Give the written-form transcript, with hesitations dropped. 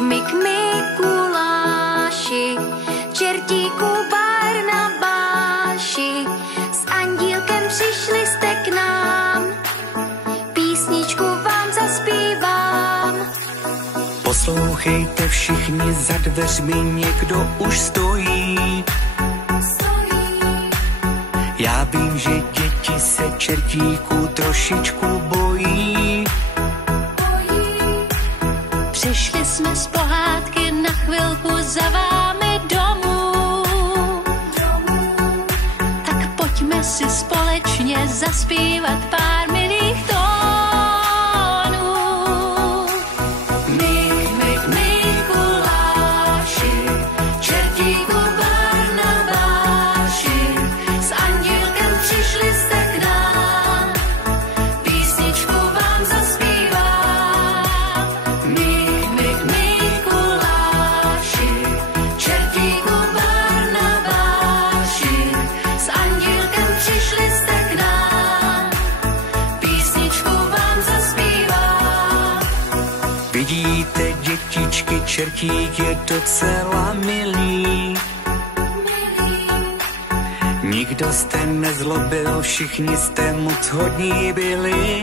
Mikuláši, čertíku Barnabáši, s andílkem přišli jste k nám, písničku vám zaspívám. Poslouchejte všichni, za dveřmi někdo už stojí. Já vím, že děti se čertíků trošičku bojí. Přišli jsme z pohádky na chvilku za vámi domů. Tak pojďme si společně zaspívat pár milých tónů. Mikuláši, čertíku Barnabáši, s andílkem přišli jste k nám, písničku vám zaspívám. Mikuláši, čertíku Barnabáši, s andílkem přišli jste k nám, písničku vám zaspívám. Vidíte, dětičky, čertík je docela milý. Nikdo jste nezlobil, všichni jste moc hodní byli.